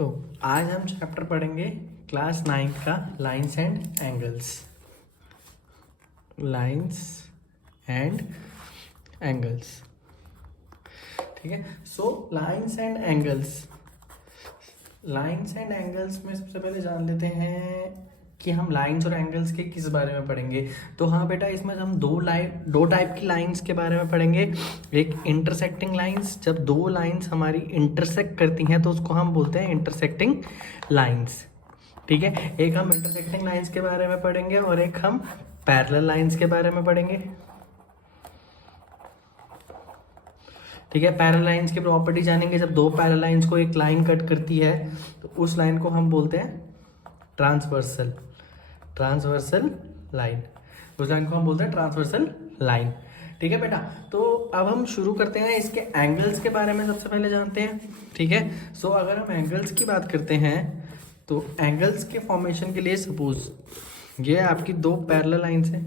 तो आज हम चैप्टर पढ़ेंगे क्लास 9 का lines and angles. Lines and angles, ठीक है। So lines and angles, lines and angles में सबसे पहले जान लेते हैं कि हम लाइंस और एंगल्स के किस बारे में पढ़ेंगे। तो हाँ बेटा, इसमें हम दो टाइप की लाइंस के बारे में पढ़ेंगे। एक इंटरसेक्टिंग लाइंस, जब दो लाइंस हमारी इंटरसेक्ट करती हैं तो उसको हम बोलते हैं इंटरसेक्टिंग लाइंस, ठीक है। एक हम इंटरसेक्टिंग लाइंस के बारे में पढ़ेंगे और एक हम पैरेलल लाइंस के बारे में पढ़ेंगे, ठीक है। पैरेलल लाइंस की प्रॉपर्टी जानेंगे। जब दो पैरेलल लाइंस को एक लाइन कट करती है तो उस लाइन को हम बोलते हैं ट्रांसवर्सल लाइन। उस लाइन को हम बोलते हैं ट्रांसवर्सल लाइन, ठीक है बेटा। तो अब हम शुरू करते हैं, इसके एंगल्स के बारे में सबसे पहले जानते हैं, ठीक है। सो अगर हम एंगल्स की बात करते हैं तो एंगल्स के फॉर्मेशन के लिए सपोज ये आपकी दो पैरेलल लाइंस है,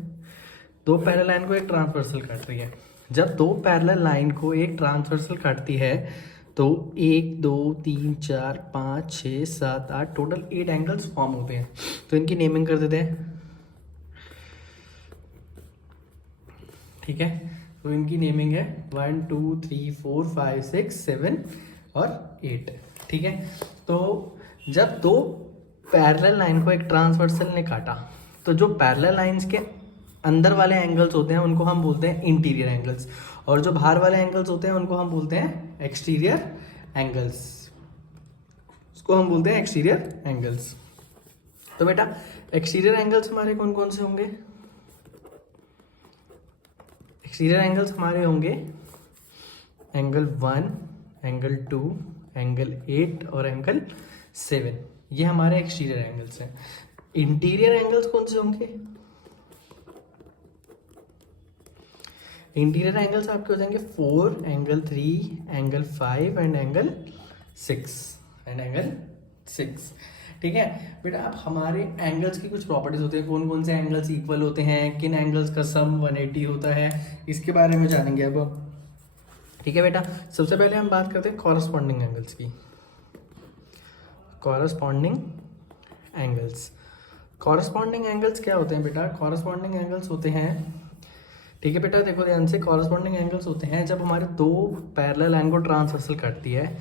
दो पैरेलल लाइन को एक ट्रांसवर्सल काट रही है। जब दो पैरेलल लाइन को एक ट्रांसवर्सल काटती है तो 1 2 3 4 5 6 7 8 टोटल 8 एंगल्स फॉर्म होते हैं। तो इनकी नेमिंग कर देते हैं, ठीक है। तो इनकी नेमिंग है 1 2 3 4 5 6 7 और 8, ठीक है। तो जब दो पैरेलल लाइन को एक ट्रांसवर्सल ने काटा तो जो पैरेलल लाइंस के अंदर वाले एंगल्स होते हैं उनको हम बोलते हैं इंटीरियर एंगल्स, और जो बाहर वाले एंगल्स होते हैं उनको हम बोलते हैं एक्सटीरियर एंगल्स। उसको हम बोलते हैं एक्सटीरियर एंगल्स। तो बेटा एक्सटीरियर एंगल्स हमारे कौन कौन से होंगे? एक्सटीरियर एंगल्स हमारे होंगे एंगल 1, एंगल 2, एंगल 8 और एंगल 7। ये हमारे एक्सटीरियर एंगल्स हैं। इंटीरियर एंगल्स कौन से होंगे? इंटीरियर एंगल्स आपके हो जाएंगे 4, एंगल 3, एंगल 5 एंड एंगल 6, ठीक है बेटा। अब हमारे एंगल्स की कुछ प्रॉपर्टीज होती है, कौन कौन से एंगल्स इक्वल होते हैं, किन एंगल्स का सम 180 होता है, इसके बारे में जानेंगे अब, ठीक है बेटा। सबसे पहले हम बात करते हैं कॉरस्पॉन्डिंग एंगल्स की। कॉरस्पॉन्डिंग एंगल्स क्या होते हैं बेटा? कॉरस्पॉन्डिंग एंगल्स होते हैं, ठीक है बेटा, देखो ध्यान से। कॉरस्पॉन्डिंग एंगल्स होते हैं जब हमारे दो पैरेलल लाइन को ट्रांसवर्सल काटती है,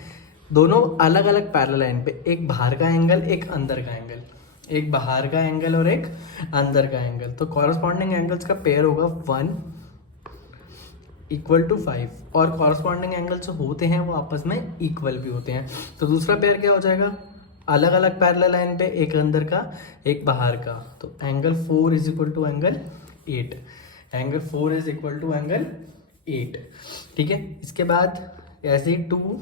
दोनों अलग अलग पैरेलल लाइन पे, एक बाहर का एंगल एक अंदर का एंगल, एक बाहर का एंगल और एक अंदर का एंगल। तो कॉरस्पॉन्डिंग एंगल्स का पेयर होगा 1 = 5, और कॉरस्पॉन्डिंग एंगल्स जो होते हैं वो आपस में इक्वल भी होते हैं। तो दूसरा पेयर क्या हो जाएगा? अलग अलग पैरेलल लाइन पे एक अंदर का एक बाहर का। तो एंगल 4 = एंगल 8, एंगल 4 = एंगल 8, ठीक है। इसके बाद ऐसे 2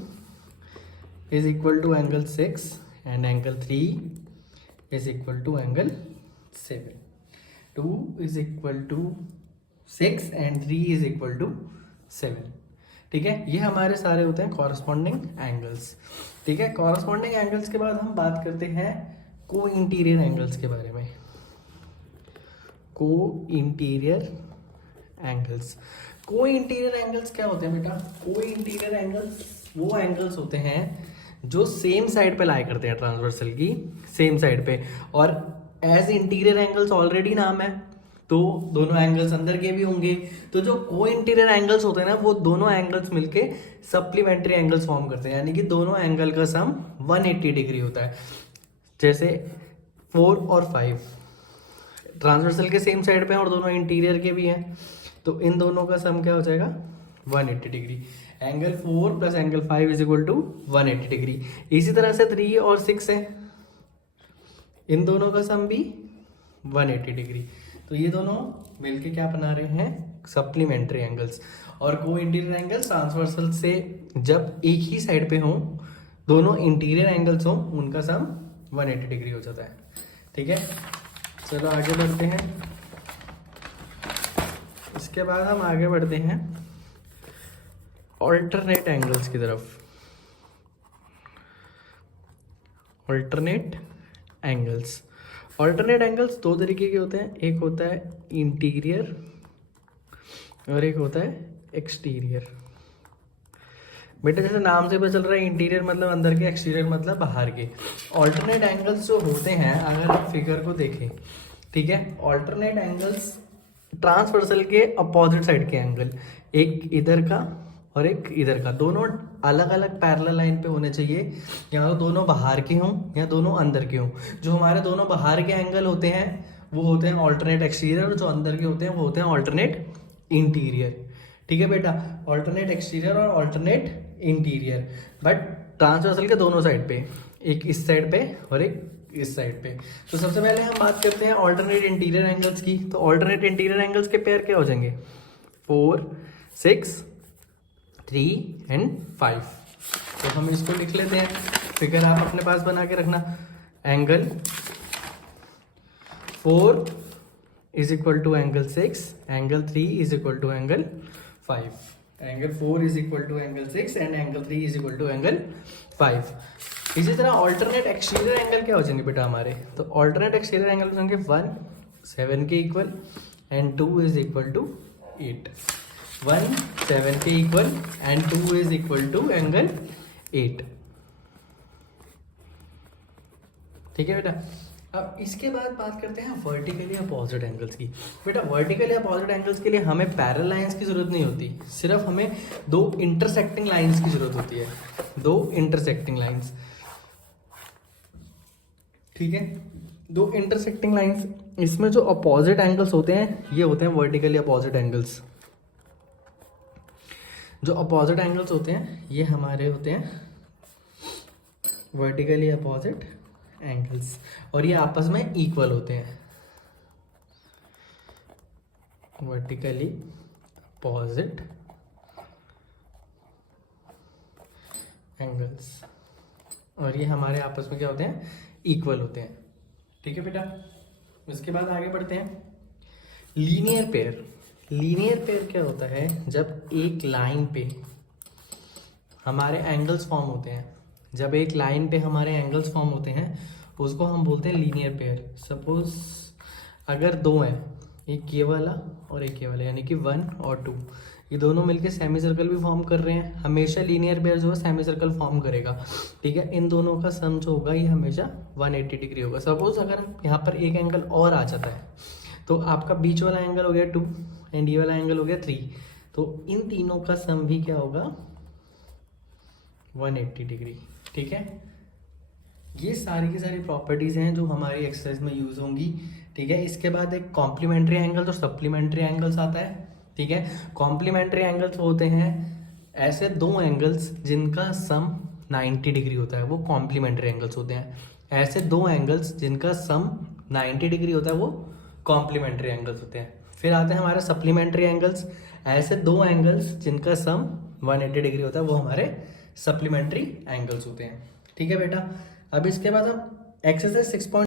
= angle 6 and angle 3 = angle 7। 2 = 6 and 3 = 7, ठीक है। ये हमारे सारे होते हैं कॉरस्पॉन्डिंग एंगल्स, ठीक है। कॉरस्पॉन्डिंग एंगल्स के बाद हम बात करते हैं को इंटीरियर एंगल्स के बारे में। को इंटीरियर एंगल्स क्या होते हैं बेटा? को इंटीरियर एंगल्स वो एंगल्स होते हैं जो सेम साइड पे लाई करते हैं, ट्रांसवर्सल की सेम साइड पे, और एज इंटीरियर एंगल्स ऑलरेडी नाम है तो दोनों एंगल्स अंदर के भी होंगे। तो जो को इंटीरियर एंगल्स होते हैं ना, वो दोनों एंगल्स मिलके सप्लीमेंट्री एंगल्स फॉर्म करते हैं, यानी कि दोनों एंगल का सम 180 डिग्री होता है। जैसे 4 और 5 ट्रांसवर्सल के सेम साइड पे हैं और दोनों इंटीरियर के भी हैं, तो इन दोनों का सम क्या हो जाएगा? 180 डिग्री। Angle 4 + angle 5 = 180 degree. इसी तरह से 3 और 6 है, इन दोनों का सम भी 180 डिग्री। तो ये दोनों मिलके क्या बना रहे हैं? Supplementary angles. और को इंटीरियर एंगल्स ट्रांसवर्सल से जब एक ही साइड पे हों, दोनों इंटीरियर एंगल्स हों, उनका सम 180 डिग्री हो जाता है, ठीक है। चलो आगे बढ़ते हैं। इसके बाद हम आगे बढ़ते हैं ऑल्टरनेट एंगल्स की तरफ। ऑल्टरनेट एंगल्स दो तरीके के होते हैं, एक होता है इंटीरियर और एक होता है एक्सटीरियर। बेटा जैसे नाम से पता चल रहा है इंटीरियर मतलब अंदर के, एक्सटीरियर मतलब बाहर के। ऑल्टरनेट एंगल्स जो होते हैं, अगर आप फिगर को देखें, ठीक है, ऑल्टरनेट एंगल्स ट्रांसवर्सल के अपोजिट साइड के एंगल, एक इधर का और एक इधर का, दोनों अलग अलग पैरेलल लाइन पे होने चाहिए। या तो दोनों बाहर के हों या दोनों अंदर के हों। जो हमारे दोनों बाहर के एंगल होते हैं वो होते हैं ऑल्टरनेट एक्सटीरियर, और जो अंदर के होते हैं वो होते हैं ऑल्टरनेट इंटीरियर। ठीक है बेटा, ऑल्टरनेट एक्सटीरियर और ऑल्टरनेट इंटीरियर, बट ट्रांसवर्सल के दोनों साइड पे, एक इस साइड पे और एक इस साइड पे। तो सबसे पहले हम बात करते हैं ऑल्टरनेट इंटीरियर एंगल्स की। तो ऑल्टरनेट इंटीरियर एंगल्स के पेयर क्या हो जाएंगे? 4, 6, 3 एंड 5। तो हम इसको लिख लेते हैं, फिगर आप अपने पास बना के रखना। Angle 4 is equal to angle 6, angle 3 is equal to angle 5। Angle 4 is equal to angle 6 and angle 3 is equal to angle 5। इसी तरह ऑल्टरनेट एक्सटीरियर एंगल क्या हो जाएंगे बेटा हमारे? तो ऑल्टरनेट एक्सटीरियर एंगल हो जाएंगे 1 7 के equal and 2 is equal to 8। 1 7 के equal and 2 is equal to angle 8। ठीक है बेटा। अब इसके बाद बात करते हैं वर्टिकली अपोजिट एंगल्स की। बेटा वर्टिकली अपोजिट एंगल्स के लिए हमें पैरेलल लाइंस की जरूरत नहीं होती, सिर्फ हमें दो इंटरसेक्टिंग लाइंस की जरूरत होती है, दो इंटरसेक्टिंग लाइंस। ठीक है, दो इंटरसेक्टिंग लाइंस। इसमें जो अपोजिट एंगल्स होते हैं ये होते हैं वर्टिकली अपोजिट एंगल्स। जो अपोजिट एंगल्स होते हैं ये हमारे होते हैं वर्टिकली अपोजिट एंगल्स, और ये आपस में इक्वल होते हैं। वर्टिकली अपोजिट एंगल्स, और ये हमारे आपस में क्या होते हैं? इक्वल होते हैं। ठीक है बेटा, उसके बाद आगे बढ़ते हैं। Linear pair. लीनियर पेयर क्या होता है? जब एक लाइन पे हमारे एंगल्स फॉर्म होते हैं, जब एक लाइन पे हमारे एंगल्स फॉर्म होते हैं उसको हम बोलते हैं लीनियर पेयर। सपोज अगर दो हैं, एक ये वाला और एक ये वाला, यानी कि 1 और 2, ये दोनों मिलके सेमी सर्कल भी फॉर्म कर रहे हैं, हमेशा लीनियर पेयर जो है सेमी सर्कल फॉर्म करेगा। ठीक है, इन दोनों का सम जो होगा ये हमेशा 180 डिग्री होगा। सपोज अगर यहाँ पर एक एंगल और आ जाता है तो आपका बीच वाला एंगल हो गया 2 एंड ये वाला एंगल हो गया 3, तो इन तीनों का सम भी क्या होगा? 180 डिग्री। ठीक है, ये सारी की सारी प्रॉपर्टीज हैं जो हमारी एक्सरसाइज में यूज होंगी। ठीक है, इसके बाद एक कॉम्प्लीमेंट्री एंगल्स और सप्लीमेंट्री एंगल्स आता है। ठीक है, कॉम्प्लीमेंट्री एंगल्स होते हैं ऐसे दो एंगल्स जिनका सम 90 डिग्री होता है, वो कॉम्प्लीमेंट्री एंगल्स होते हैं। ऐसे दो एंगल्स जिनका सम 90 डिग्री होता है वो कॉम्प्लीमेंट्री एंगल्स होते हैं। फिर आते हैं हमारे सप्लीमेंट्री एंगल्स। ऐसे दो एंगल्स जिनका सम 180 डिग्री होता है वो हमारे सप्लीमेंट्री एंगल्स होते हैं। ठीक है बेटा, अब इसके बाद हम एक्सरसाइज 6